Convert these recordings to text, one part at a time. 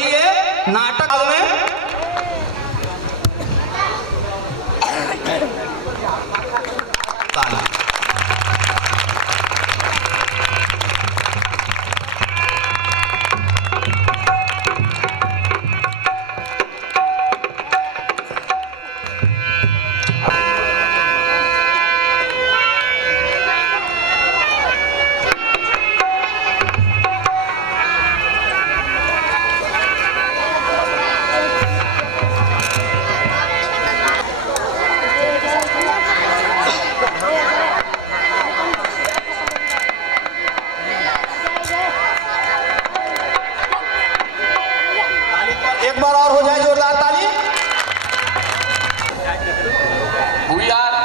रही है नाटक में। एक बार और हो जाए जोरदार ताली। We are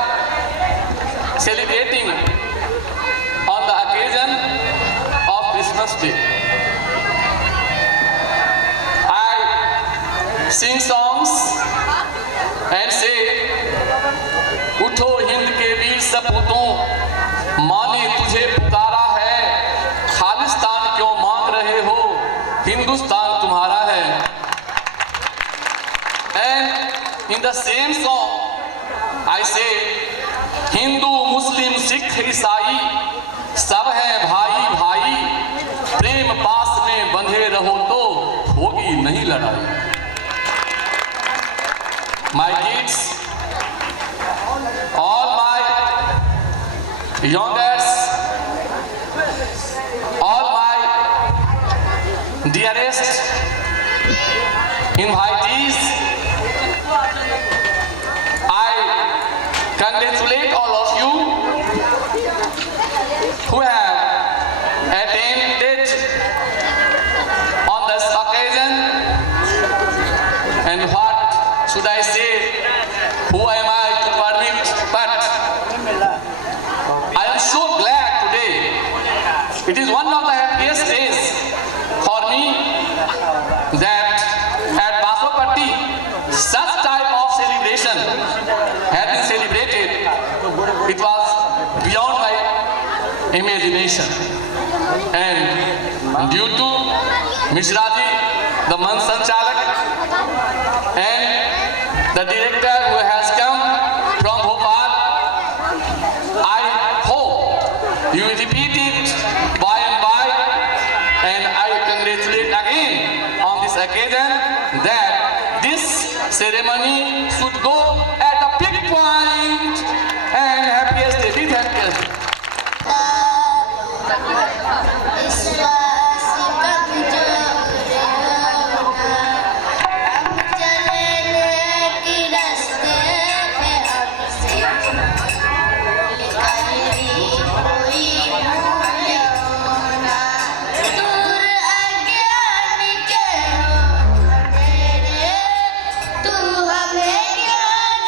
celebrating on the occasion of Christmas Day. I sing songs and say, उठो हिंद के वीर सपूतों, माँ ने तुझे पुकारा है, खालिस्तान क्यों मांग रहे हो, हिंदुस्तान तुम्हारा है। And in the same song, I say, Hindu मुस्लिम सिख ईसाई सब है भाई भाई, प्रेम पास में बंधे रहो तो होगी नहीं लड़ाई। My kids, all my youngers, all my dearest invitees, I congratulate all of you who have attended on this occasion. And what should I say? Who am I to permit? But I am so glad today. It is one of the happiest days for me that at Basopatti such type of celebration has been celebrated. It was beyond my imagination. And due to Mishra ji, the Manch Sanchalak, and the director who has come from Bhopal, I hope you will repeat it by and by, and I congratulate again on this occasion that this ceremony should go at a peak point, and happiest day, be happiest day. तू हमें ज्ञान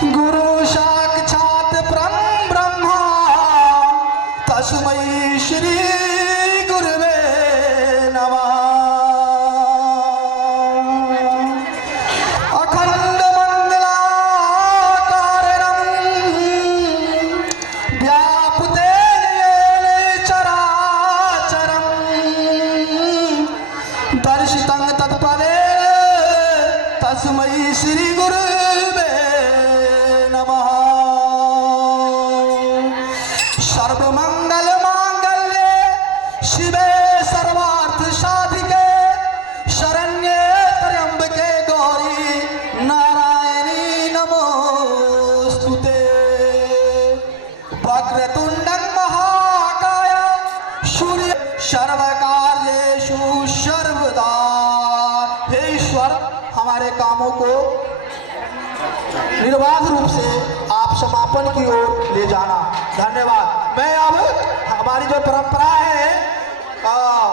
गुरु साक्षात् परं ब्रह्म तस्मै श्री गुरुवे नमः। अखंड मंडलाकारं व्याप्तेन चराचरं दर्शितं तत्पदेन तस्मै श्री गुरुवे नमः। सर्वमंगल मांगल्ये शिवे सर्वार्थ साधिके शरण्ये त्र्यंबके गौरी नारायणी नमोस्तुते। वक्रतुंडं महाकाय सूर्य सर्वकार्येषु सर्वदा। हे ईश्वर, हमारे कामों को निर्बाध रूप से आप समापन की ओर ले जाना। धन्यवाद। मैं अब हमारी जो परंपरा है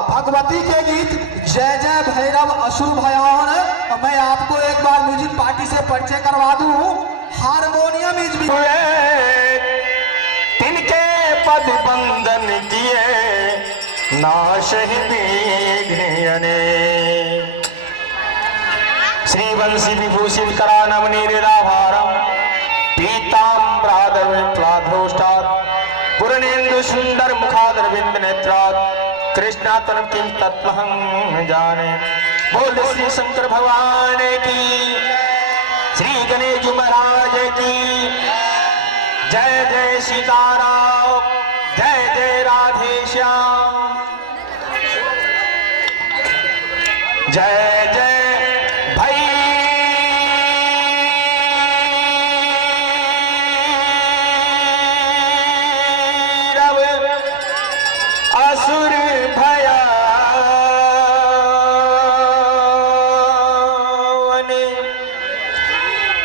भगवती के गीत जय जय भैरव असुर भयावन, मैं आपको एक बार म्यूजिक पार्टी से परिचय करवा दूं। हारमोनियम इज तिनके पद बंधन किए नाश ही विघ्ने। श्रीवंशी विभूषित करानम नीराभारम पीताम्बरादर विप्लाधोष्टात् पूर्णेन्दु सुंदर मुखादरविंद नेत्रात् कृष्णातन किम तत्महं जाने। बोल श्री शंकर भगवान की, श्री गणेश महाराज की जय। जय सीताराम, जय जय राधे श्याम, जय जय भैरव असुर भयावन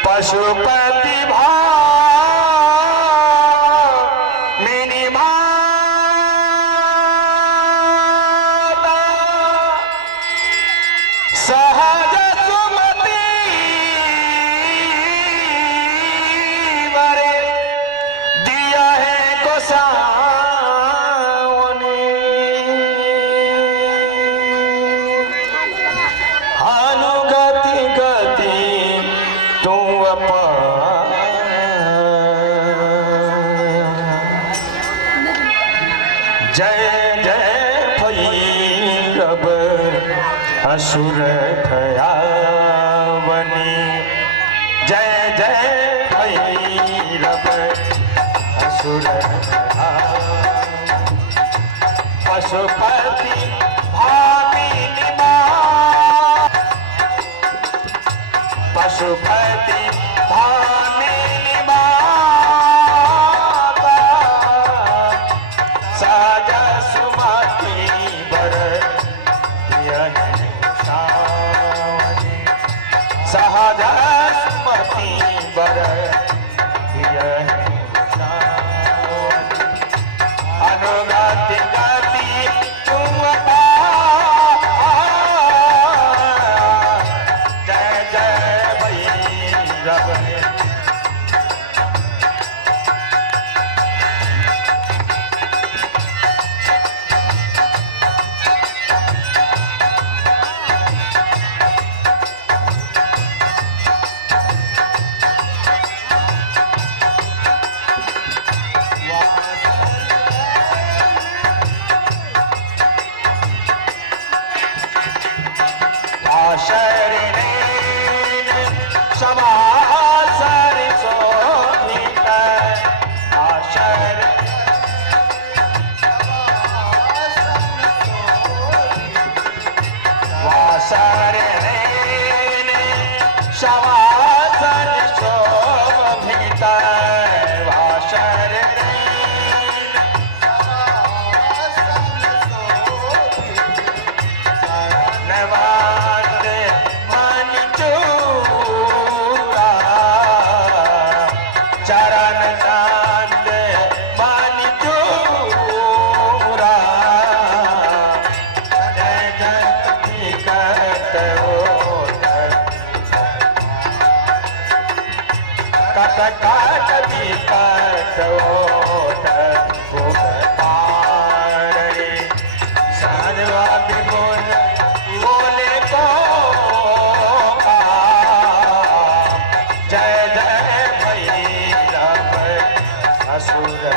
पशुपति भामिनी माता सहज सुमति वरे दिया है गोसावने। अनुगति गति तू जय जय भैरव असुर भयावनी। जय जय भैरव असुर पशुपति भामिनी माता, पशुपति भामिनी माता सहज सुमति वर सहज सुमति वर अनुगति गति तुम जय जय भैरव। प्रकाश विकट ओट उपकार रे सर्व विमूल बोले को जय जय भैरव असुर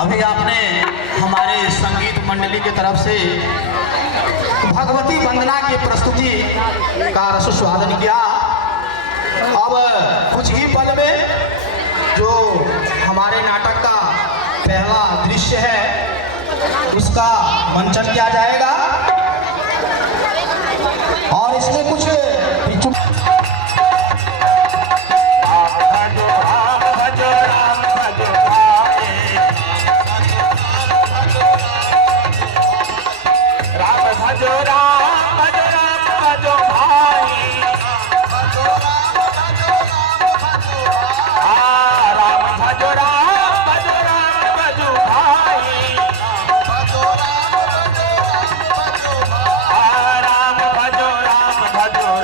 अभी आपने हमारे संगीत मंडली की तरफ से भगवती वंदना की प्रस्तुति का रसस्वादन किया। अब कुछ ही पल में जो हमारे नाटक का पहला दृश्य है उसका मंचन किया जाएगा और इसमें कुछ भजो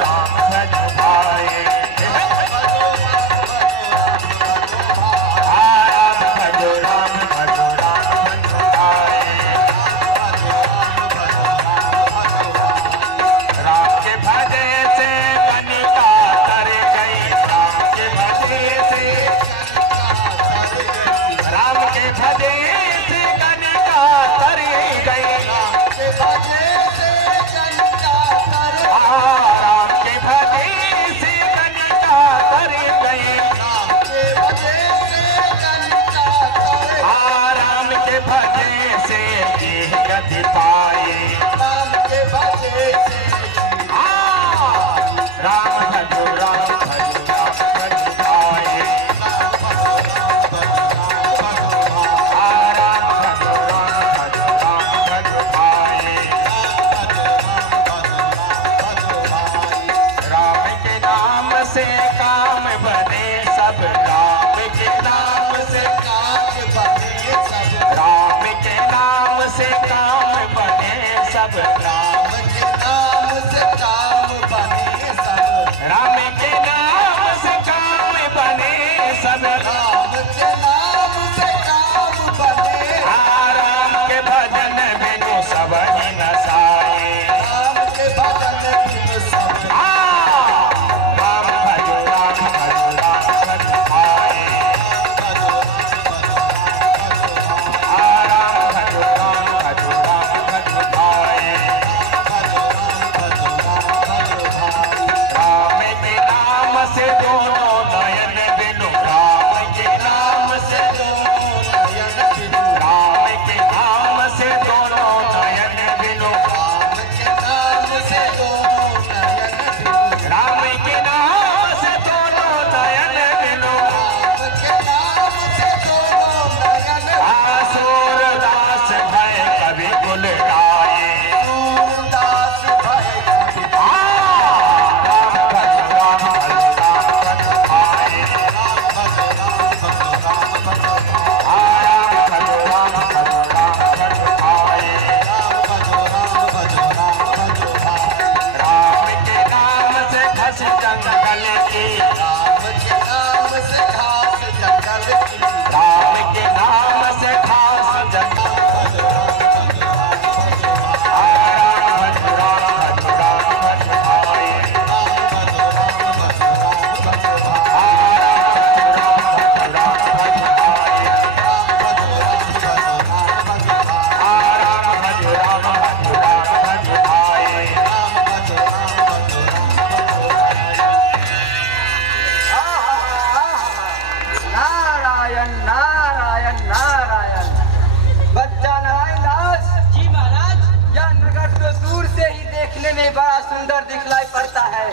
सुंदर दिखलाई पड़ता है।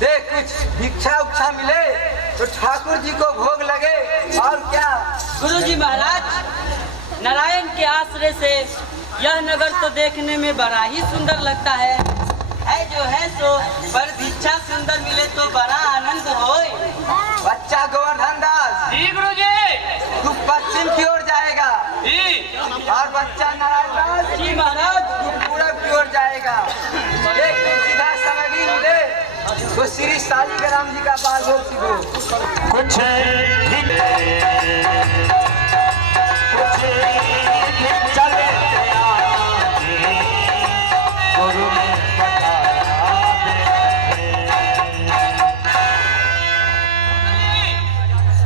देख कुछ भिक्षा उक्षा मिले तो ठाकुर जी को भोग लगे और क्या। गुरुजी महाराज, नारायण के आश्रय से यह नगर तो देखने में बड़ा ही सुंदर लगता है जो है सो, पर भिक्षा सुंदर मिले तो बड़ा आनंद होए। बच्चा गोवर्धन दास, जी गुरुजी। तू पश्चिम की ओर जाएगा जी। और बच्चा नारायण दास जी महाराज, तू पूरब की ओर जाएगा। देख सीधा सामग्री मिले तो श्री शालिग्राम जी का बाल भोग सीधो। कुछ चले गुरु ने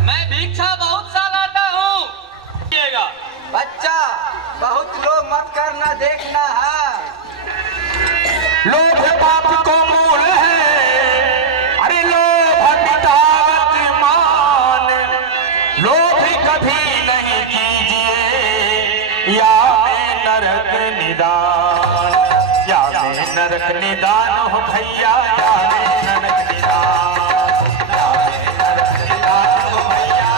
मैं भिक्षा बहुत सा लाता हूँ। बच्चा बहुत लोग मत करना, देखना है। लोभ पाप को मूल है, अरे लोभ मिटावत मान, लोभ कभी नहीं कीजिए या में नरक निदान, या में नरक निदान हो भैया, या में नरक निदान, या में नरक निदान हो भैया,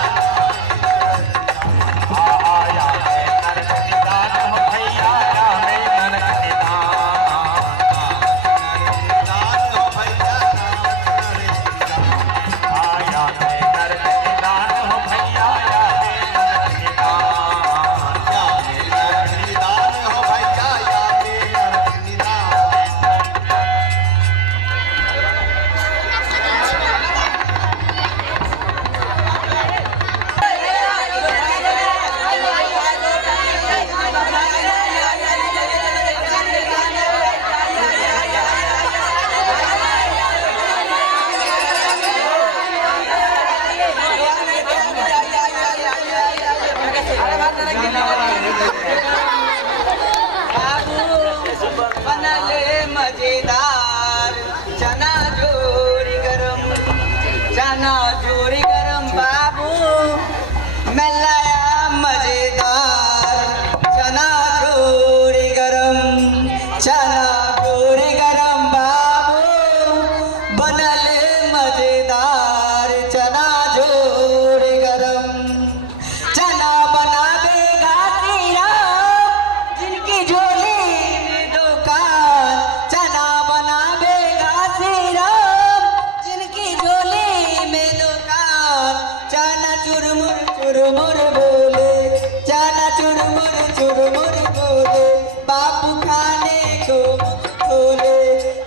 या में नरक निदान हो भैया, या में नरक निदान। बनले मजेदार चना जोरी गरम, चना जोरी गरम बाबू मैं लाया मजेदार चना जोरी गरम, चना जोरी गरम बाबू बनले मजेदार चना जोरी गरम। चना बनावेगा श्री राम जिनकी झोली में दुकान, चना बनावेगा श्री राम जिनकी झोली में दुकान। चना चुरमुर चुरमुर बोले, चना चुरमुर चुरमुर बोले, बापू खाने को बोले,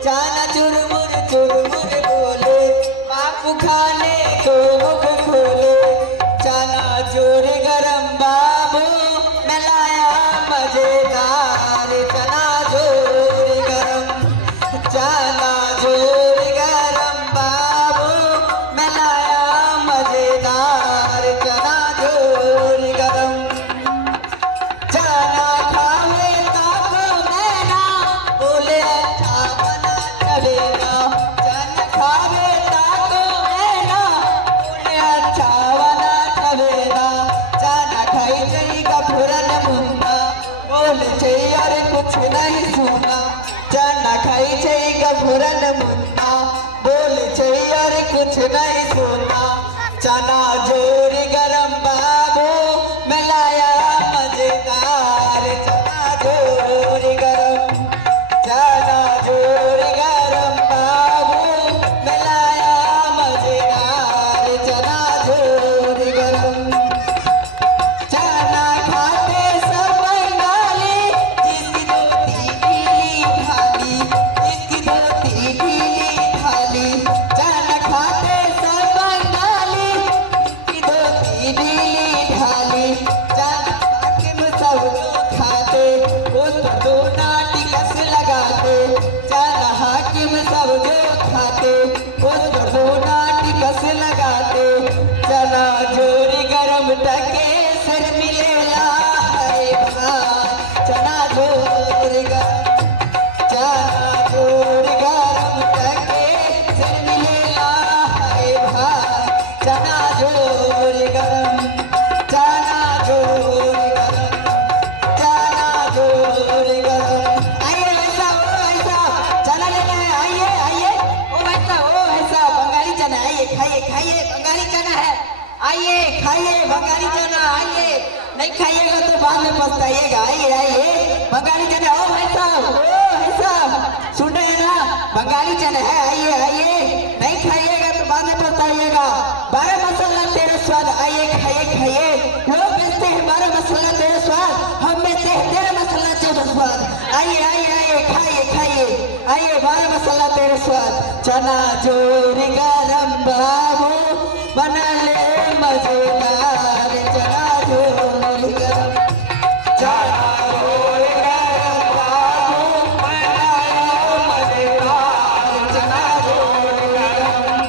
चना चुरमुर चुरमुर बोले, बापू खाने को मुख खोले। चना जोरी गरम बाबू मैं लाया मजेदार चना जोरी गरम, चना जोरी गरम बाबू मैं लाया मजेदार चना जोरी गरम। चना खावे ताको मैना बोले अच्छा बना चलेगा, चना खावे ताको मैना बोले अच्छा बना चलेगा। चना खाई जाएगा फुरन मुन्ना बोले चाहिए अरे कुछ नहीं सुना, चना खाई जाएगा फुरन मुन्ना बोले चाहिए अरे कुछ नहीं सुना। चना जोरी गरम बाबू मैं लाया मजेदार चना जोरी गरम, चना जोरी गरम बाबू मैं लाया मजेदार चना जोरी गरम। चना खाते सब बंगाली जिसकी धोती ढीली थाली, जिसकी धोती ढीली थाली। चना खाते सब बंगाली आइए खाइए बंगाली चना, आइए, नहीं खाइएगा तो बाद में पछताइएगा। आइए आइए बंगाली चना, ओ भाई साहब सुन रहे हैं ना, बंगाली चना है, आइए आइए, नहीं खाइएगा तो बाद में पछताइएगा। 12 मसाला तेरे स्वाद, आइए खाइए खाइए। लोग बेचते हैं 12 मसाला तेरे स्वाद, हम बेचते हैं 13 मसाला 14 स्वाद। आइए आइए आइए खाइए खाइए, आइए 12 मसाला तेरे स्वाद। चना जोर गरम बाबू बना ले मजेदार, चना जोर गरम, चना जोर गरम बाबू बना ले मजेदार, चना जोर गरम,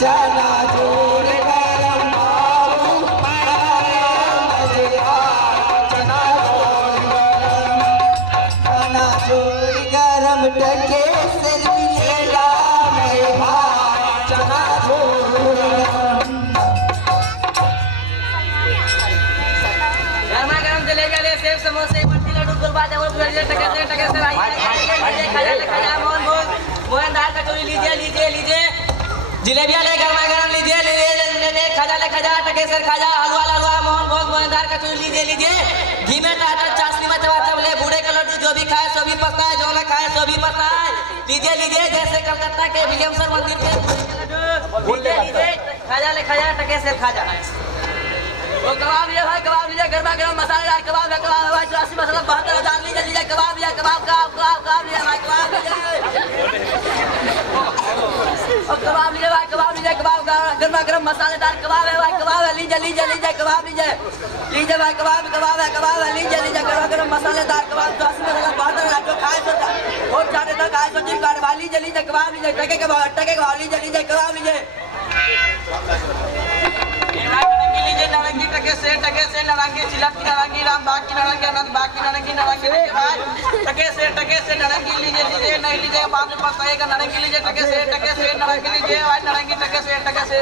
चना जोर गरम बाबू बना ले मजेदार, चना जोर गरम, चना जोर गरम टके सिर मिलेगा मेरे भाई, चना जोर गरम। गर्मा गर्म जलेबी ले सेब समोसे बर्फी लड्डू गुलबा जामुन फुलझड़ी टके से आइए खजा मोहन भोग मोहन दाल कचौड़ी लीजिए लीजिए लीजिए। जलेबिया ले गर्मा गर्म लीजिए ले खजा टके से खजा हलवा मोहन भोग मोहन दाल कचौड़ी लीजिए लीजिए। घी में टाटा चाशनी में चबाचब ले बूढ़े का लड्डू, जो भी खाए सो भी पसंद है, जो ना खाए सो भी पसंद है। लीजिए लीजिए जैसे कलकत्ता के विलियमसन मंदिर के लीजिए लीजिए खजा टके से खजा। वो कबाब लीजिए भाई, कबाब लीजिए गर्मा गर्म मसालेदार कबाब है, कबाब है भाई 84 मसाला 72,000 लीजिए लीजिए। कबाब लीजिए कबाब लीजिए भाई, कबाब लीजिए और कबाब लीजिए भाई, कबाब लीजिए कबाब गर्मा गर्म मसालेदार कबाब है भाई, कबाब है लीजिए लीजिए लीजिए। कबाब लीजिए भाई, कबाब है लीजिए लीजिए गर्मा गर्म मसालेदार कबाब 84 मसाला 72,000 जो खाए सो और चाटे तक खाए सो जिम भाई लीजिए लीजिए। कबाब लीजिए टके के भाव लीजिए लीजिए। कबाब लीजिए नारंगी टके से नारंगी चिलक की नारंगी रामबाग की नारंगी अनंतबाग की नारंगी टके से नारंगी लीजिए लीजिए। नहीं लीजिए बाद में पछताइएगा। नारंगी लीजिए टके से नारंगी लीजिए भाई, नारंगी टके से।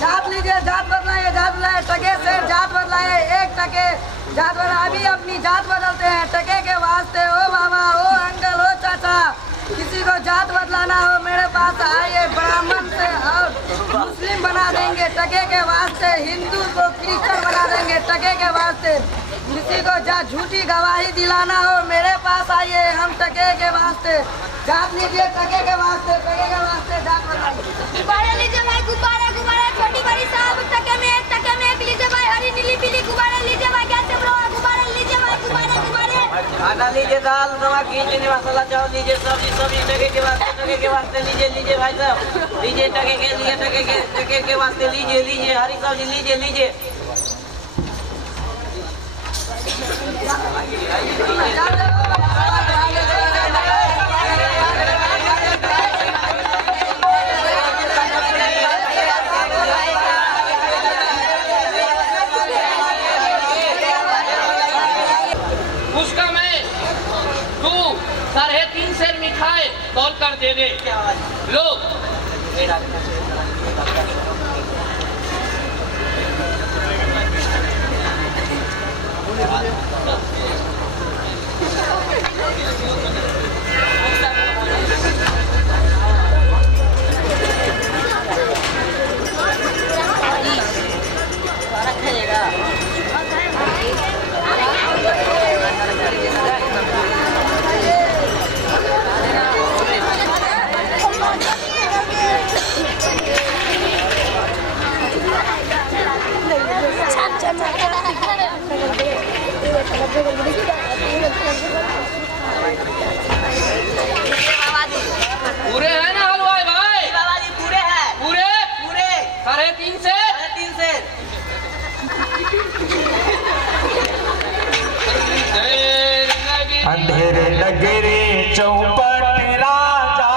जात लीजिए, जात बदलाए टके से जात बदलाए, एक टके जात बदला। अभी अपनी जात बदलते हैं टके के वास्ते। ओ मामा, ओ अंकल, ओ चाचा, किसी को जात बदलाना हो मेरे पास आइए। ब्राह्मण से और मुस्लिम बना देंगे टके के वास्ते, हिंदू को क्रिश्चियन बना देंगे टके के वास्ते। किसी को झूठी गवाही दिलाना हो मेरे पास आइए, हम टके के वास्ते जात लीजिए। टके के वास्ते जात बदलाइए। गुब्बारे लीजिए भाई, गुब्बारे छोटी बड़ी सब टके में एक लीजिए भाई। हरी नीली पीली गुब्बारे लीजिए भाई। कैसे ब्रो गुब्बारे लीजिए भाई, गुब्बारे आटा लीजिए, दाल नमक घी चीनी मसाला चावल लीजिए, सब्जी टके के वास्ते लीजिए भाई साहब लीजिए। टके के वास्ते लीजिए। हरी सब्जी लीजिए। उसका मैं तू 3.5 सेर मिठाई तोल कर दे दे। लो पूरे है ना हलवाई भाई? बाबा जी पूरे हैं। पूरे 3.5 सेर। 3 सेर। अंधेरे नगरी चौपट राजा,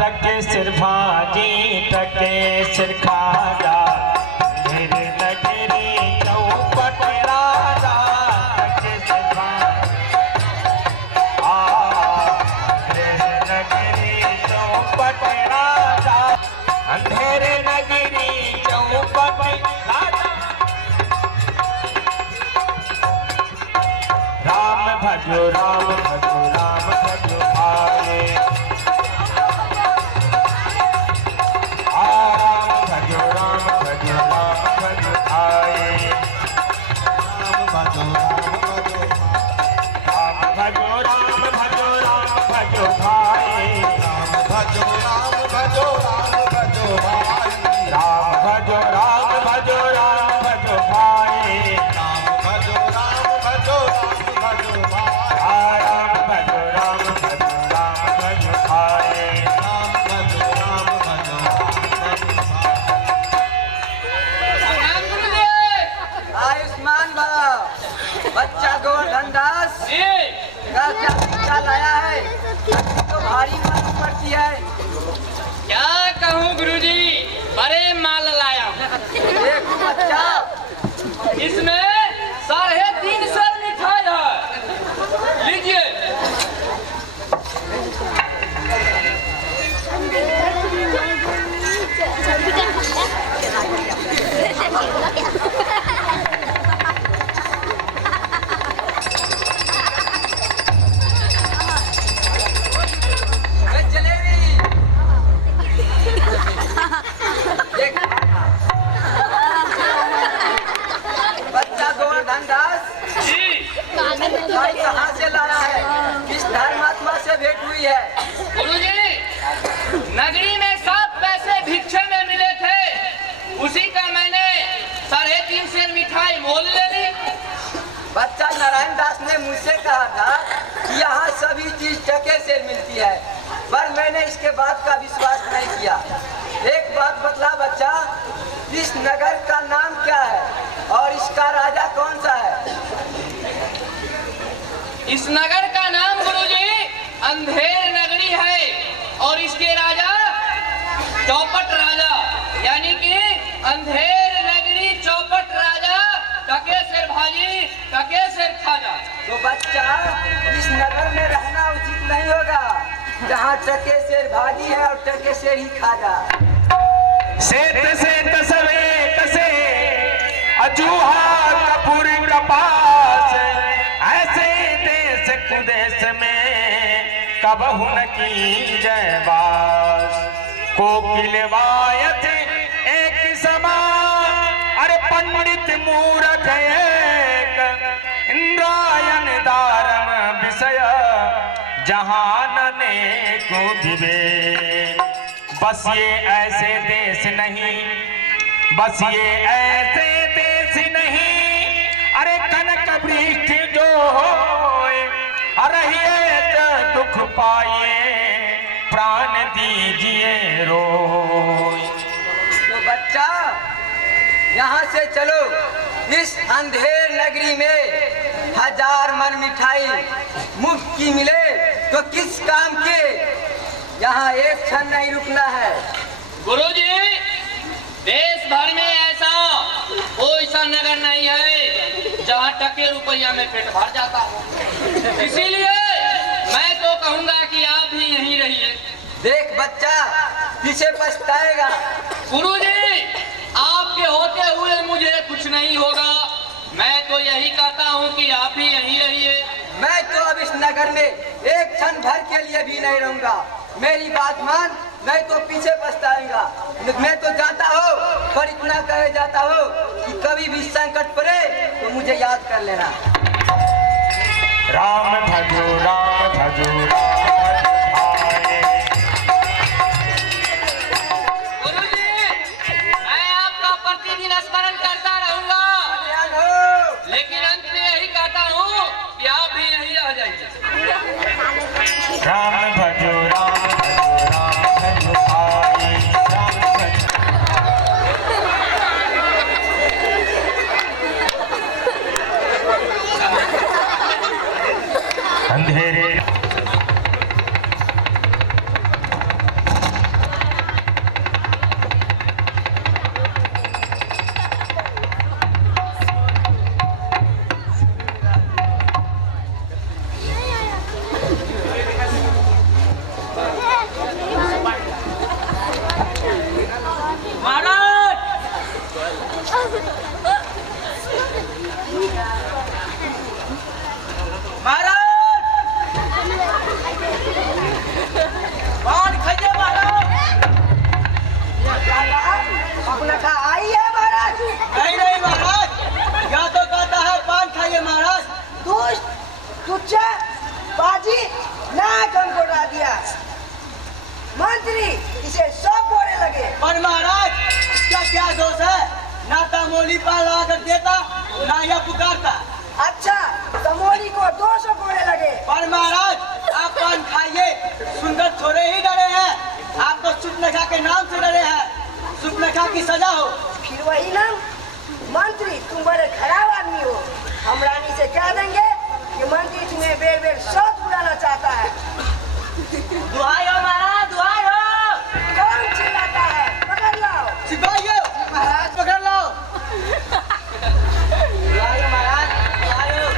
टके सिर भाजी टके सिर खाजा। अंधेरे नगरी चौपट राजा, टके सिर भाजी। अंधेरे नगरी चौपट राजा, अंधेरे नगरी चौपट राजा। राम भजो आए। राम भजो बच्चा गोवर्धन दास भाई कहाँ से लाया है? किस धर्मात्मा से भेंट हुई है? गुरुजी, नगरी में 7 पैसे भिक्षे में मिले थे, उसी का मैंने 3.5 सेर मिठाई मोल ले ली। बच्चा नारायण दास ने मुझसे कहा था कि यहाँ सभी चीज टके से मिलती है, पर मैंने इसके बात का विश्वास नहीं किया। एक बात बतला बच्चा, इस नगर का नाम क्या है और इसका राजा कौन सा है? इस नगर का नाम गुरुजी अंधेर नगरी है और इसके राजा चौपट राजा, यानी कि अंधेर नगरी चौपट राजा टकेसर भाजी टकेसर खाजा। तो बच्चा, इस नगर में रहना उचित नहीं होगा जहाँ टकेसर भाजी है और टकेसर ही खाजा। सेठ सेठ सवे कसे अजूहा कपूर कपास, ऐसे देश कुदेश में कबहु न की जयबास। कोकिलवायत एक समान, अरे पंडित मूरख एक, इंद्रायण दारम विषय जहान ने को दिवे। बस ये ऐसे देश नहीं, बस ये ऐसे देश नहीं, अरे कनक वृक्ष जो होए, अरहिए दुख पाए, प्राण दीजिए रोए। तो बच्चा, यहाँ से चलो, इस अंधेर नगरी में 1000 मन मिठाई मुफ्त की मिले तो किस काम के, यहाँ एक क्षण नहीं रुकना है। गुरुजी, देश भर में ऐसा कोई सा नगर नहीं है जहाँ टके रुपया में पेट भर जाता हो, इसीलिए मैं तो कहूँगा कि आप भी यहीं रहिए। देख बच्चा, पीछे पछताएगा। गुरुजी, आपके होते हुए मुझे कुछ नहीं होगा, मैं तो यही कहता हूँ कि आप ही यहीं रहिए। मैं तो अब इस नगर में एक क्षण भर के लिए भी नहीं रहूंगा। मेरी बात मान, नहीं तो पीछे पछताएगा। मैं तो जाता हो, पर इतना कहे जाता हो कि कभी भी संकट पड़े तो मुझे याद कर लेना। राम भजो राम भजो गुरुजी, मैं आपका प्रतिदिन स्मरण करता रहूंगा, लेकिन अंत में यही कहता हूँ कि आप भी यहीं रह जाइए। राम भजो राम भजो भाई, राम भजो। अंधेरे बाजी ना हमको उड़ा दिया। मंत्री इसे सब बोलने लगे। पर महाराज, क्या क्या दोष है? ना तमोली पार लगा कर देता, ना यह पुकारता। अच्छा, तमोली को 200 बोलने लगे। पर महाराज, आप पान खाइए, सुंदर थोड़े ही डरे हैं। आप तो सुपनेखा के नाम से डरे हैं, सुपनेखा की सजा हो। फिर वही नाम? मंत्री, तुम बड़े खराब आदमी हो। हम रानी से कह देंगे कि मंत्री तुम्हें बेर बेर सब बुलाना चाहता है। दुहाई हो महाराज, दुहाई हो। कौन चिल्लाता है? पकड़ लाओ। सिपाहियों, महाराज पकड़ लो। दुहाई हो महाराज, दुहाई हो,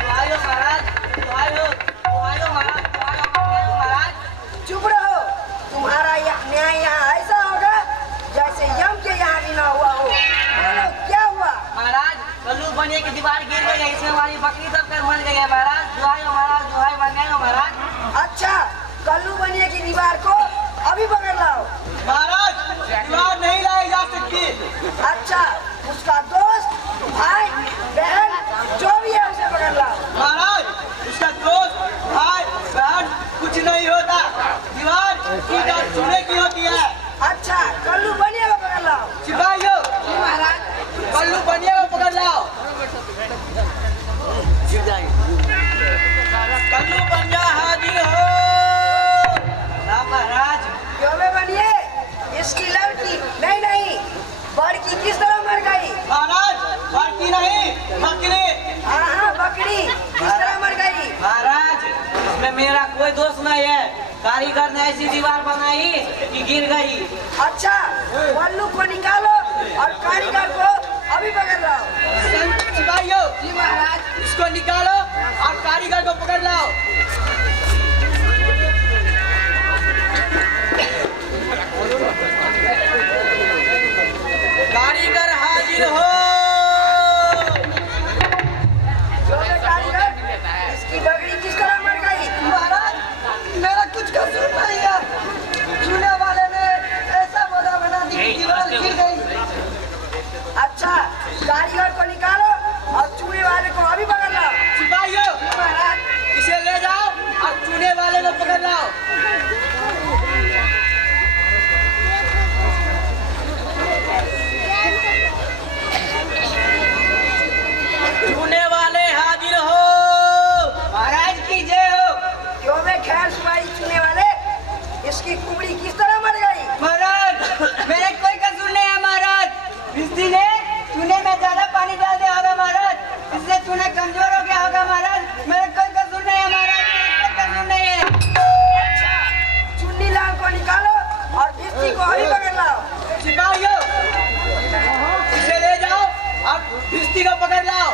दुहाई हो महाराज, दुहाई हो, दुहाई हो महाराज, दुहाई हो महाराज। चुप रहो। तुम्हारा न्याय यहाँ ऐसा होगा जैसे यम के यहाँ भी ना हुआ हो। बोलो हमारी बकरी दब कर मर गई है महाराज। दुहाई हो महाराज, दुहाई बन गए हो महाराज। अच्छा, कल्लू बनिए की दीवार को अभी पकड़ लाओ। महाराज दीवार नहीं लाई जा सकती। अच्छा, उसका दोस्त, भाई, बहन जो भी है उसे पकड़ लाओ। महाराज उसका दोस्त, भाई, बहन कुछ नहीं होता। दीवार चूने की होती है। अच्छा, कल्लू बनिए को पकड़ लाओ। सिपाहियों कल्लू बनिए को पकड़ लाओ। कल्लू बनिया हाजिर हो। ना महाराज। क्यों में बनिए? इसकी लड़की नहीं बड़की किस तरह मर गई? महाराज बड़की नहीं, बकरी। हाँ, बकरी किस तरह मर गई? महाराज इसमें मेरा कोई दोष नहीं है। कारीगर ने ऐसी दीवार बनाई कि गिर गई। अच्छा, कल्लू को निकालो और कारीगर को अभी पकड़ लाओ। सिपाहियों जी महाराज। इसको निकालो और कारीगर को पकड़ लाओ। कारीगर हाजिर हो। कारीगर, इसकी बकरी किस तरह मर गई? महाराज मेरा कुछ कसूर नहीं है। चूने वाले ने ऐसा बोला बना दी कि दीवार गिर गई। अच्छा, कारीगर को निकालो और चूने वाले को अभी पकड़ लाओ। सिपाहियों महाराज। इसे ले जाओ और चूने वाले को पकड़ लाओ। चूने वाले हाजिर हो। महाराज की जय हो। क्यों में खैर सुपारी चूने वाले, इसकी कुबड़ी किस तरह मर गई? महाराज मेरे कोई कसूर नहीं है महाराज। किसी ने चूने में ज्यादा पानी डाल दिया होगा महाराज, इससे चूना कमजोर हो गया होगा महाराज। मेरा कोई कसूर नहीं है महाराज, मेरा कोई कसूर नहीं है। अच्छा, चुन्नी लाल को निकालो और भिस्ती को अभी पकड़ लाओ। सिपाहियों इसे ले जाओ और भिस्ती को पकड़ लाओ।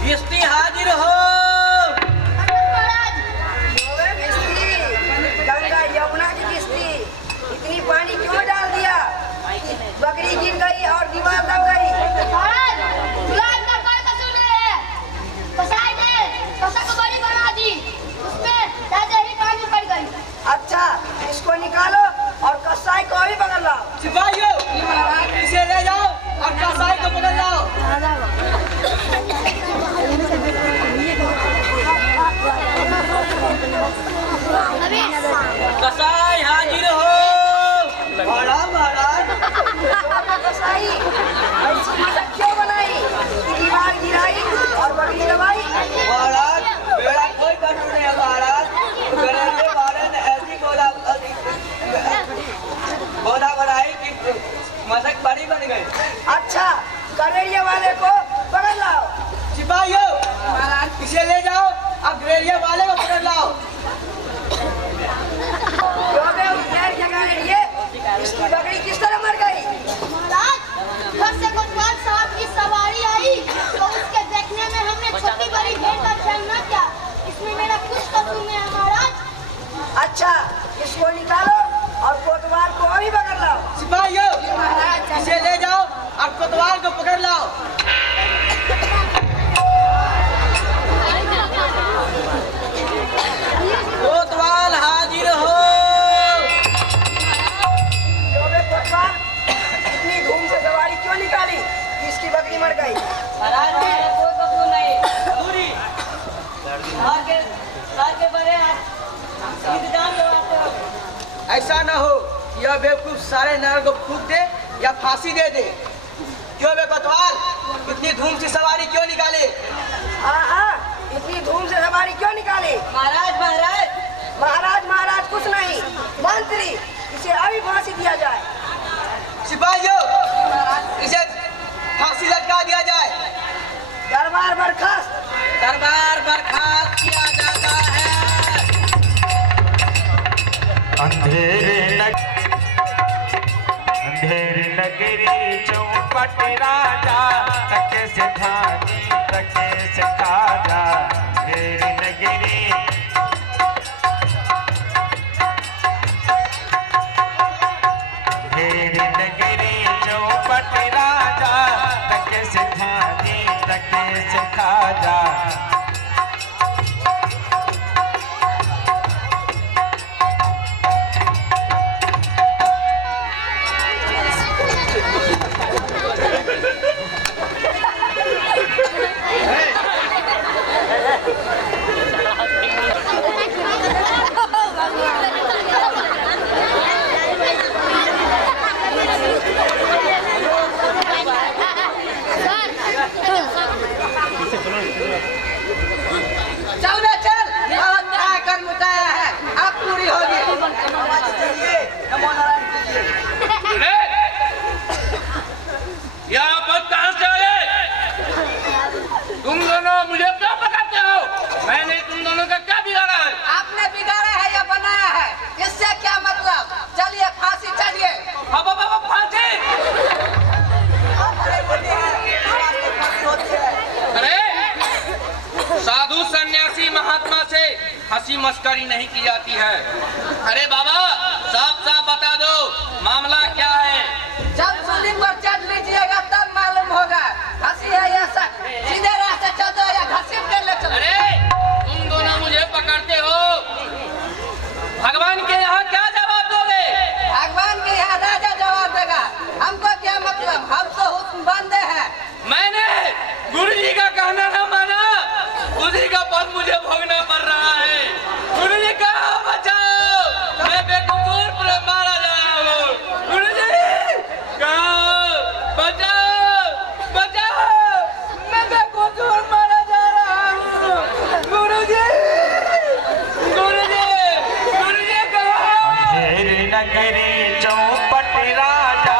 भिस्ती हाजिर हो। गंगा यमुना की किस्ती, इतनी पानी क्यों डाल दिया? बकरी गिर गई और दीवार दब गई। महाराज गुलाब का कोई कसूर नहीं है। कसाई ने कसा को बड़ी बना दी, उसमें ज्यादा ही पानी पड़ गई। अच्छा, इसको निकालो और कसाई को अभी पकड़ लाओ। सिपाहियों इसे ले जाओ और कसाई को पकड़ लाओ। कसाई हाजिर हो। बड़ा महाराज कसाई ऐसी मदद क्यों बनाई कि दीवार गिराई और बकरी दबाई? महाराज मेरा कोई कसूर नहीं है महाराज। गरीबे वाले ने ऐसी गोदा बनाई कि मदद बड़ी बन गई। अच्छा, करेड़िया वाले को पकड़ लाओ। सिपाहियों इसे ले जाओ और गरेरिया वाले को पकड़ लाओ। क्यों बे उस गैर के करेड़िए, इसकी बकरी किस तरह मर गई? महाराज घर से कोतवाल साहब की सवारी आई तो उसके देखने में हमने छोटी बड़ी भेड़ का ख्याल न किया। इसमें मेरा कुछ कसूर नहीं है महाराज। अच्छा, इसको निकालो और कोतवाल को अभी पकड़ लाओ। सिपाहियों इसे ले जाओ और कोतवाल को पकड़ लाओ। कोतवाल हाजिर हो। क्यों बे कोतवाल, इतनी धूम से सवारी क्यों निकाली कि इसकी बकरी मर गई? महाराज मेरा कोई कसूर नहीं। दूरी आगे बढ़े इंतजाम करवाते हो। ऐसा न हो कि यह बेवकूफ सारे नहर को फूक दे या फांसी दे दे। क्यों बे कोतवाल इतनी धूम से सवारी क्यों निकाले? हाँ, इतनी धूम से सवारी क्यों निकाली? महाराज कुछ नहीं, मंत्री, इसे अभी फांसी दिया जाए। सिपाहियों इसे फांसी लटका दिया जाए। दरबार बर्खास्त किया जाता है। अंधेरी नगरी चौपट राजा, तके से धानी तके से काजा। अंधेरी नगरी मस्करी नहीं की जाती है। अरे बाबा साफ साफ बता दो मामला क्या है। जब सूली पर चढ़ लीजिएगा तब मालूम होगा। हंसी है या सच? सीधे रास्ते चल दो या घसीट कर ले चलो। अरे तुम दोनों मुझे पकड़ते हो, भगवान के यहाँ क्या जवाब दोगे? भगवान के यहाँ राजा जवाब देगा। हमको क्या मतलब, हम तो हुक्म बंदे हैं। मैंने गुरुजी का कहना न माना, उसी का फल मुझे भोगना पड़ रहा है। गुरुजी का बचाओ, मैं बेकसूर पर मारा जा रहा हूँ। गुरुजी कहाँ? बचाओ बचाओ, मैं बेकसूर मारा जा रहा हूँ। गुरुजी गुरुजी गुरुजी कहाँ? अंधेरी नगरी चौपट राजा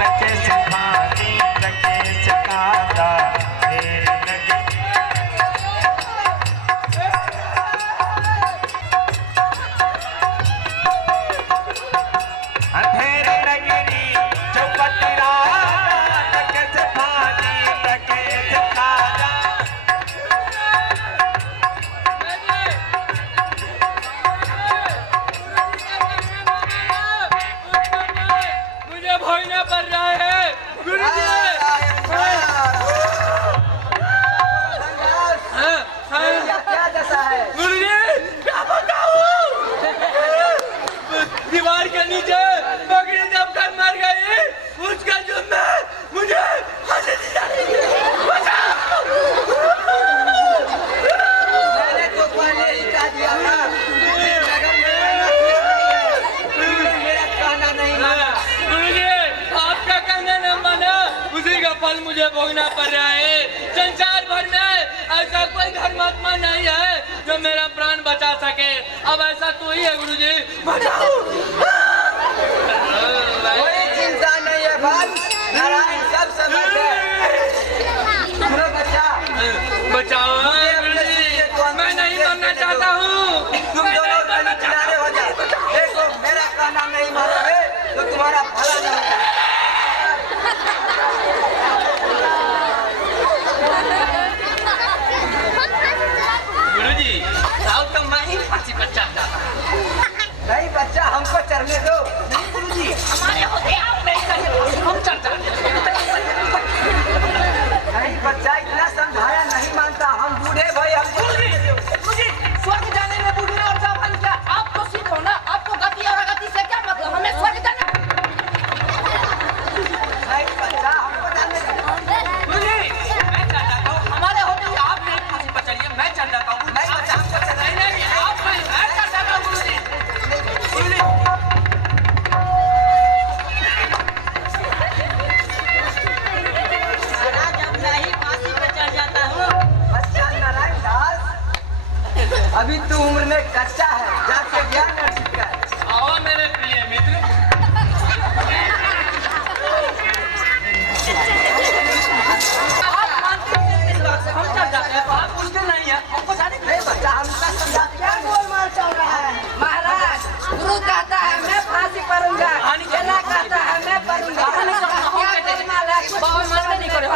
टके से खाती टके से खाता। अंधेरी नगरी चौपट राजा टके से खाती टके से खाता। मुझे भोगना पड़ रहा है। गुरुजी क्या दशा है? गुरुजी क्या बताऊं? दीवार के नीचे बकरी जब कर मर गई, उसका जुम्मा मुझे फांसी दी जा रही है। बचाओ! मैंने तो पहले ही कह दिया था, इस जगह में रहना ठीक नहीं है। तुमने मेरा कहना नहीं माना। गुरुजी आपका कहना न माना, उसी का फल मुझे भोगना पड़ रहा है। संसार भर में ऐसा कोई धर्मात्मा नहीं है जो मेरा प्राण बचा सके। अब ऐसा तू ही है गुरुजी, बचाओ! कोई चिंता नहीं है भाई, नारायण सब समझते हैं। सुनो बच्चा, बचाओ गुरुजी, मैं नहीं मरना चाहता हूँ। तुम दोनों गली किनारे हो जाओ। देखो मेरा कहना नहीं मानोगे तो तुम्हारा भला नहीं होगा। गुरुजी अब तो मैं ही फांसी पर चढ़ जाता। नहीं बच्चा, हमको चढ़ने दो। गुरुजी हमारे होते आप नहीं करें, हम चढ़ जाते। नहीं बच्चा, इतना समझाया नहीं मानता। हम बूढ़े भाई, हम मुझे स्वर्ग जाने में बूढ़े और जवान क्या? आप तो सिद्ध हो ना, आपको गति और अगति से क्या मतलब? हमें स्वर्ग जाना। नहीं बच्चा, हमको जाने दो। गुरुजी मैं चढ़ जाता हूँ, हमारे होते हुए आप नहीं फांसी पर चढ़िए, मैं चढ़ जाता हूँ। नहीं बच्चा, हमको चढ़ने नहीं नहीं आप नहीं, मैं चढ़ जाता हूँ गुरुजी। गुरुजी महाराज अब मैं ही फांसी पे चढ़ जाता हूँ। बच्चा नारायण दास, अभी तू उम्र में कच्चा है, जाके ज्ञान अर्जित कर। आओ मेरे प्रिय मित्र। आप मानते हैं इस बात से? हम चढ़ जाते हैं तो आप मुश्किल नहीं है, हमको जाने नहीं बच्चा, हम इतना समझा। क्या गोलमाल चल रहा है? महाराज, गुरु कहता है मैं फांसी परूंगा, चेला कहता है मैं परूंगा। क्या गोलमाल है? कुछ समझ नहीं करे।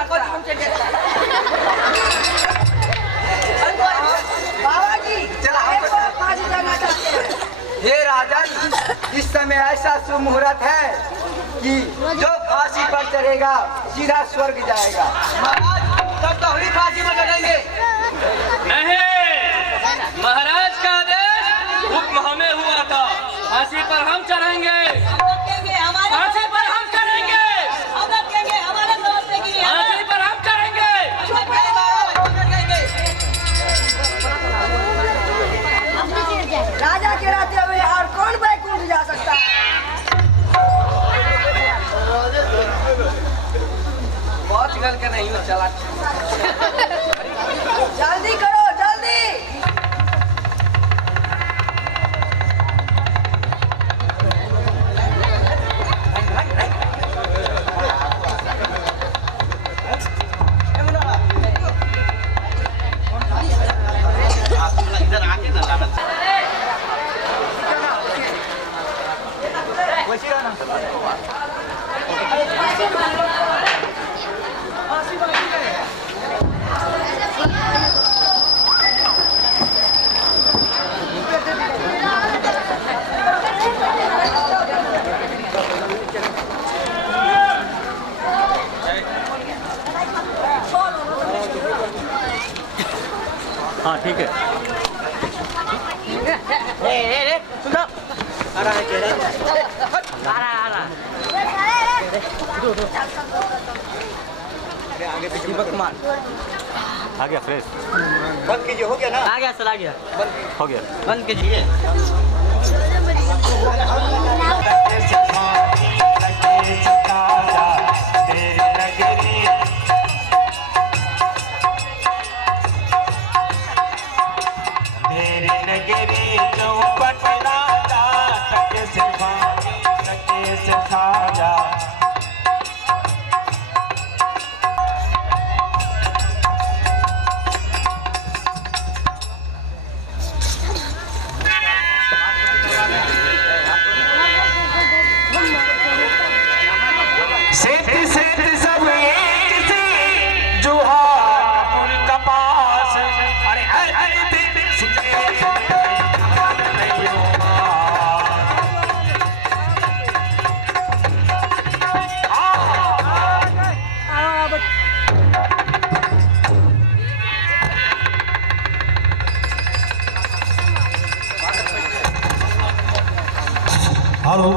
बाबा जी, चला, हमको एक और फांसी जाना चाहते हैं। हे राजन, इस समय ऐसा शुभ मुहूर्त है कि जो फांसी पर चढ़ेगा सीधा स्वर्ग जाएगा। तब तो हम फांसी पर चढ़ेंगे। नहीं, महाराज का आदेश हुक्म हमें हुआ था, फांसी पर हम चढ़ेंगे। हम लोग कहेंगे हमारे फांसी पर हम चढ़ेंगे। हम लोग कहेंगे हमारे समझने के लिए फांसी पर हम चढ़ेंगे। राजा के रहते हुए और कौन बैकुंठ जा सकता है? बहुत गल के नहीं हो चला। जल्दी करो, जल्दी। ठीक है। आ गया फ्रेश। बंद कीजिए, हो गया ना? आ गया सर, आ गया, हो गया। बंद कीजिए। हेलो,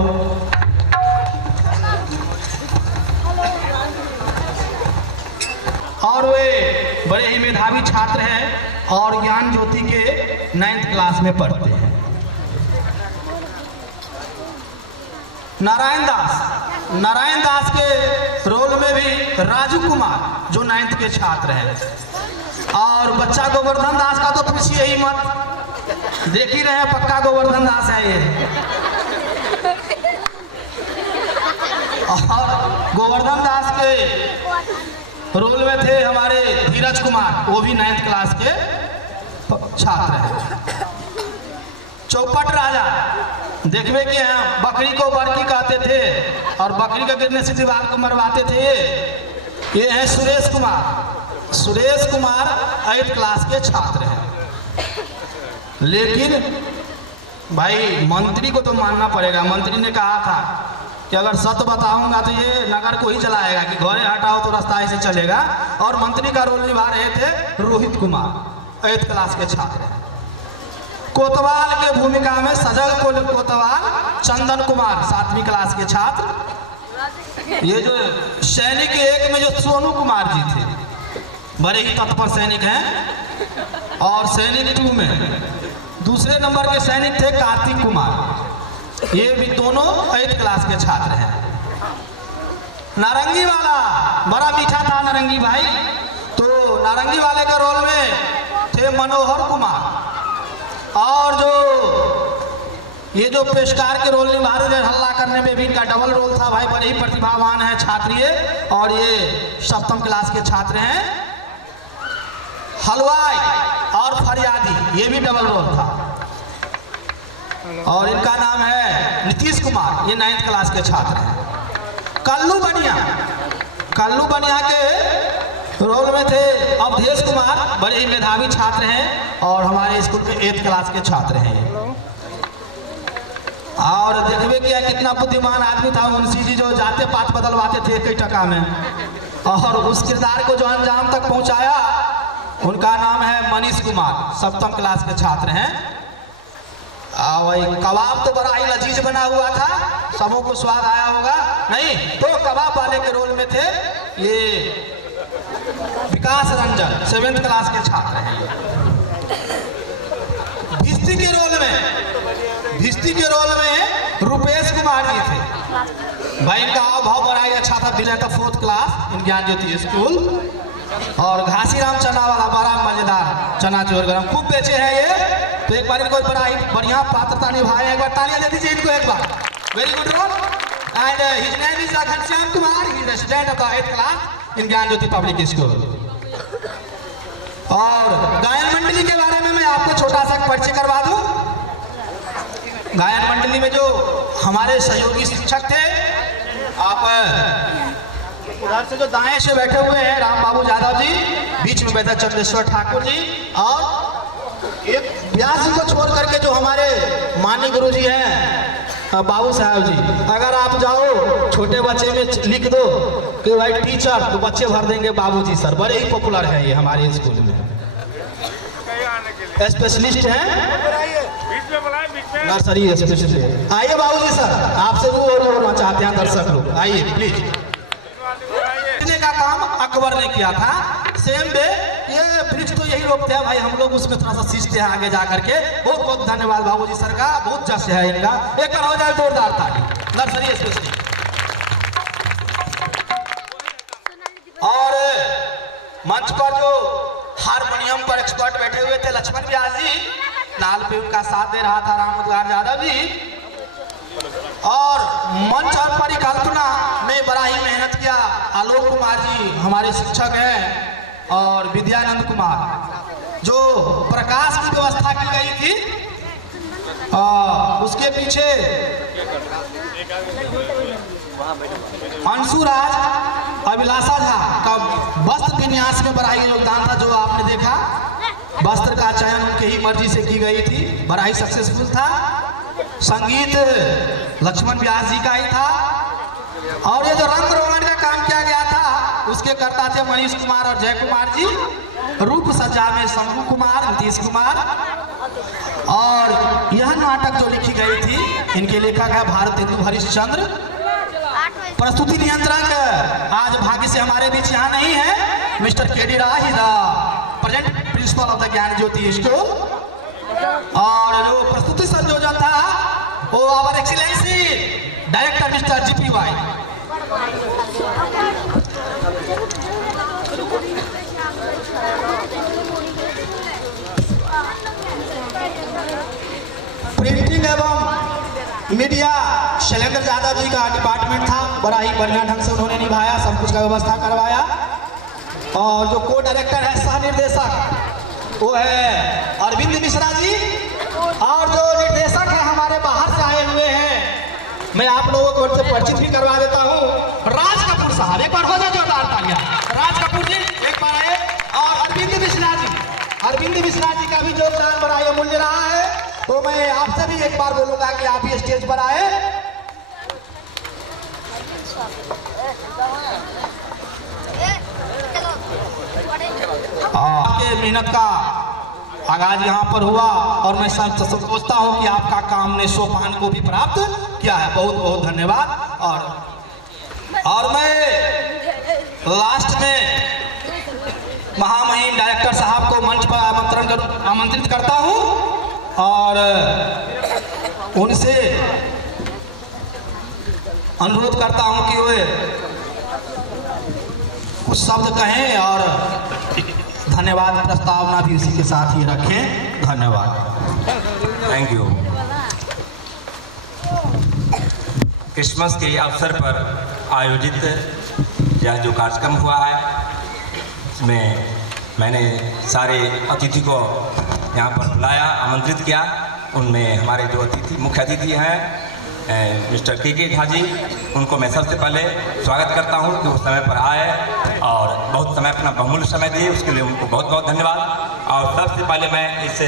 और वे बड़े ही मेधावी छात्र हैं और ज्ञान ज्योति के 9th क्लास में पढ़ते हैं। नारायण दास के रोल में भी राजू कुमार जो 9th के छात्र हैं, और बच्चा गोवर्धन दास का तो पूछिए ही मत, देख ही रहे हैं पक्का गोवर्धन दास है ये। और गोवर्धन दास के रोल में थे हमारे धीरज कुमार, वो भी 9th क्लास के छात्र हैं। चौपट राजा देखवे के हैं, बकरी को बड़की कहते थे और बकरी का गिरने से दीवार को मरवाते थे। ये हैं सुरेश कुमार 8th क्लास के छात्र हैं। लेकिन भाई मंत्री को तो मानना पड़ेगा। मंत्री ने कहा था कि अगर सत्य बताऊंगा तो ये नगर को ही चलाएगा, कि घोड़े हटाओ तो रास्ता ऐसे चलेगा। और मंत्री का रोल निभा रहे थे रोहित कुमार, 8th क्लास के छात्र हैं। कोतवाल के भूमिका में सजल कोतवाल, चंदन कुमार 7वीं क्लास के छात्र। ये जो सैनिक 1 में जो सोनू कुमार जी थे, बड़े ही तत्पर सैनिक हैं। और सैनिक 2 में दूसरे नंबर के सैनिक थे कार्तिक कुमार, ये भी दोनों 8th क्लास के छात्र हैं। नारंगी वाला बड़ा मीठा था नारंगी भाई, तो नारंगी वाले का रोल में थे मनोहर कुमार। और ये जो पेशकार के रोल निभा रहे थे, हल्ला करने में भी इनका डबल रोल था भाई, बड़े ही प्रतिभावान है छात्रीय। और ये 7वीं क्लास के छात्र हैं। हलवाई और फरियादी, ये भी डबल रोल था। और इनका नाम है नीतीश कुमार, ये 9th क्लास के छात्र हैं। कल्लू बनिया के रोल में थे अवधेश कुमार, बड़े ही मेधावी छात्र हैं और हमारे स्कूल में 8th क्लास के छात्र हैं। और देखवे किया कितना बुद्धिमान आदमी था मुंशी जी, जो जाते पात बदलवाते थे 1 टका में, और उस किरदार को जो अंजाम तक पहुंचाया, उनका नाम है मनीष कुमार, 7वीं क्लास के छात्र हैं। वही कबाब तो बड़ा ही लजीज बना हुआ था, सबों को स्वाद आया होगा नहीं? तो कबाब वाले के रोल में थे ये विकास रंजन, 7th क्लास के छात्र हैं। भिस्ती के रोल में रुपेश कुमार जी थे भाई, इनका भाव बड़ा ही अच्छा था, बिले का 4th class in Gyan Jyoti school. और घासीराम चना वाला बड़ा मजेदार चना चोर गरम खूब बेचे हैं ये। तो एक बार इनको बड़ा ही बढ़िया पात्रता निभाए, एक बार तालियां दे दीजिए इनको एक बार। Very good role. And his name is Ghanshyam Kumar, he is student of the 8th class in Gyan Jyoti public school. और गायन मंडली के बारे में मैं आपको छोटा सा परिचय करवा दूं। गायन मंडली में जो हमारे सहयोगी शिक्षक थे, आप उधर से जो दाएं से बैठे हुए हैं राम बाबू यादव जी, बीच में बैठा चंद्रेश्वर ठाकुर जी, और एक व्यास जी को छोड़ करके जो हमारे माननीय गुरु जी हैं बाबू साहब जी। अगर आप जाओ छोटे बच्चे में लिख दो कि भाई टीचर, तो बच्चे भर देंगे बाबूजी सर, बड़े ही पॉपुलर है ये हमारे स्कूल में। स्पेशलिस्ट हैं, नर्सरी स्पेशलिस्ट। आइए बाबूजी सर, आपसे भी और बोलना चाहते हैं दर्शक लोग, आइए प्लीज। का काम अकबर ने किया था, सेम डे ये वृक्ष तो यही रोकते हैं भाई, हम लोग उसमें थोड़ा सा सींचते हैं आगे जा करके। बहुत बहुत धन्यवाद बाबूजी सर का, बहुत जश है इनका। एक बार हो जाए जोरदार ताली, नर्सरी स्पेशलिस्ट। और मंच पर जो हारमोनियम पर एक्सपर्ट बैठे हुए थे लक्ष्मण व्यास जी, नाल पे उनका साथ दे रहा था रामउद्गार यादव जी, और मंच और परिकल्पना में बड़ा ही मेहनत किया आलोक कुमार जी हमारे शिक्षक हैं, और विद्यानंद कुमार। जो प्रकाश की व्यवस्था की गई थी उसके पीछे अंशुराज, अभिलाषा झा का वस्त्र विन्यास में बड़ा ही योगदान था। जो आपने देखा वस्त्र का चयन उनके ही मर्जी से की गई थी, बड़ा ही सक्सेसफुल था। संगीत लक्ष्मण व्यास जी का ही था, और ये जो रंग रोगन का काम किया गया था उसके करता थे मनीष कुमार और जय कुमार जी। रूप सज्जा में शंभू कुमार, नीतीश कुमार, और यह नाटक जो लिखी गई थी इनके लेखक है भारतेंदु हरिश्चंद्र। प्रस्तुति नियंत्रक आज भाग्य से हमारे बीच यहाँ नहीं है, mister KD Rahi the present principal of the Gyan Jyoti school. और जो प्रस्तुति संयोजन था वो our excellency director mister GPY। Printing एवं मीडिया शैलेंद्र यादव जी का डिपार्टमेंट था, बड़ा ही बढ़िया ढंग से उन्होंने निभाया, सब कुछ का व्यवस्था करवाया। और जो को डायरेक्टर है, सह निर्देशक, वो है अरविंद मिश्रा जी, और जो निर्देशक है हमारे बाहर से आए हुए हैं, मैं आप लोगों को परिचित भी करवा देता हूँ, राज कपूर साहब। एक बार हो जाए जोरदार तालियां, राज कपूर जी एक बार आए। और अरविंद मिश्रा जी, अरविंद मिश्रा जी का भी योगदान बड़ा ही अमूल्य रहा है। तो मैं आपसे भी एक बार बोलूंगा कि आप भी स्टेज पर आए। आपके मेहनत का आगाज यहाँ पर हुआ, और मैं सोचता हूँ कि आपका काम ने सोपान को भी प्राप्त किया है। बहुत बहुत धन्यवाद। और मैं लास्ट में महामहिम डायरेक्टर साहब को मंच पर आमंत्रित करता हूँ, और उनसे अनुरोध करता हूँ कि वे कुछ शब्द कहें, और धन्यवाद प्रस्तावना भी उसी के साथ ही रखें। धन्यवाद। Thank you. क्रिसमस के अवसर पर आयोजित यह जो कार्यक्रम हुआ है, इसमें मैंने सारे अतिथि को यहाँ पर बुलाया, आमंत्रित किया। उनमें हमारे जो अतिथि मुख्य अतिथि हैं मिस्टर के झा जी, उनको मैं सबसे पहले स्वागत करता हूँ कि वो समय पर आए और बहुत समय अपना बहुमूल्य समय दिए, उसके लिए उनको बहुत बहुत धन्यवाद। और सबसे पहले मैं इस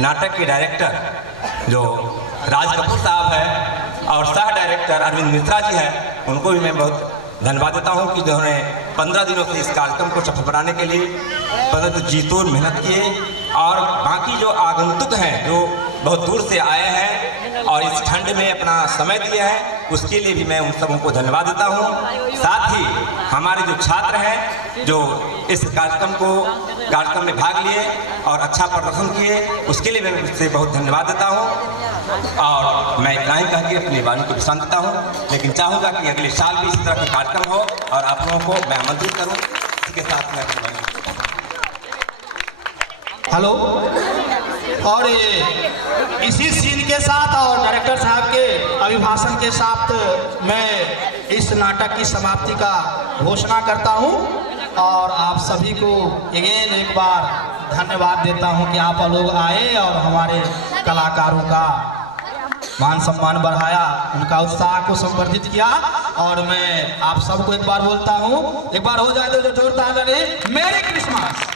नाटक के डायरेक्टर जो राज कपूर साहब है और सह डायरेक्टर अरविंद मिश्रा जी हैं, उनको भी मैं बहुत धन्यवाद देता हूँ कि जिन्होंने 15 दिनों से इस कार्यक्रम को सफल बनाने के लिए 15 दिन जी-तोड़ मेहनत किए। और बाकी जो आगंतुक हैं जो बहुत दूर से आए हैं और इस ठंड में अपना समय दिया है, उसके लिए भी मैं उन सबको धन्यवाद देता हूँ। साथ ही हमारे जो छात्र हैं जो इस कार्यक्रम में भाग लिए और अच्छा प्रदर्शन किए, उसके लिए मैं उससे बहुत धन्यवाद देता हूँ। और मैं इतना ही कह के अपनी वाणी को विश्राम देता हूँ, लेकिन चाहूँगा कि अगले साल भी इसी तरह का कार्यक्रम हो और आप लोगों को मैं आमंत्रित करूँ। इसके साथ मैं हेलो, और इसी सीन के साथ और डायरेक्टर साहब के अभिभाषण के साथ मैं इस नाटक की समाप्ति का घोषणा करता हूं, और आप सभी को अगेन एक बार धन्यवाद देता हूं कि आप लोग आए और हमारे कलाकारों का मान सम्मान बढ़ाया, उनका उत्साह को संवर्धित किया। और मैं आप सबको एक बार बोलता हूं, एक बार हो जाए तो जो जोरदार लगे, मेरी क्रिसमस।